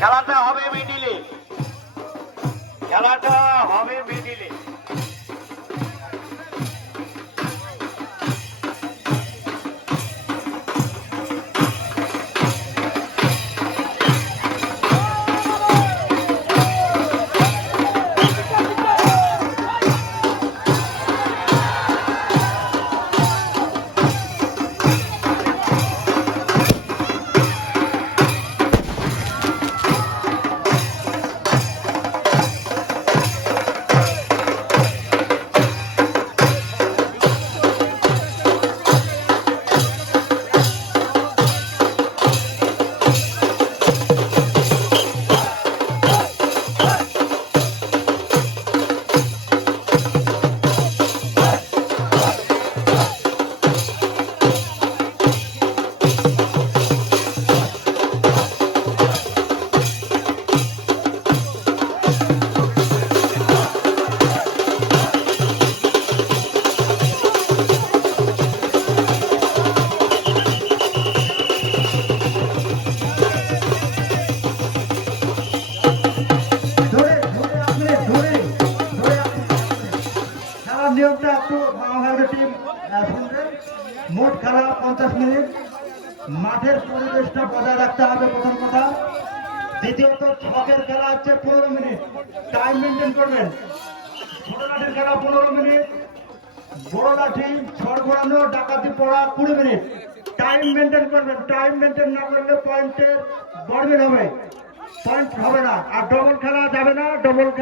খেলাটা হবে মিডিলে, খেলাটা হবে মিডিলে। নিয়মটা একটু বাংলাদেশের টিম শুনবেন। মোট খেলা 50 মিনিট। মাঠের পরিবেশটা বজায় রাখতে হবে প্রথম কথা। দ্বিতীয়ত ছকের খেলা হচ্ছে 15 মিনিট, টাইম মেনটেন করবেন। ছোট লাঠির খেলা 15 মিনিট, বড় লাঠি ছড় ঘোরানো ডাকাতি পড়া 20 মিনিট। টাইম মেনটেন করবেন, টাইম মেনটেন না করলে পয়েন্টের গড়মিল হবে, পয়েন্ট হবে না। আর ডবল খেলা যাবে না, ডবল খেলা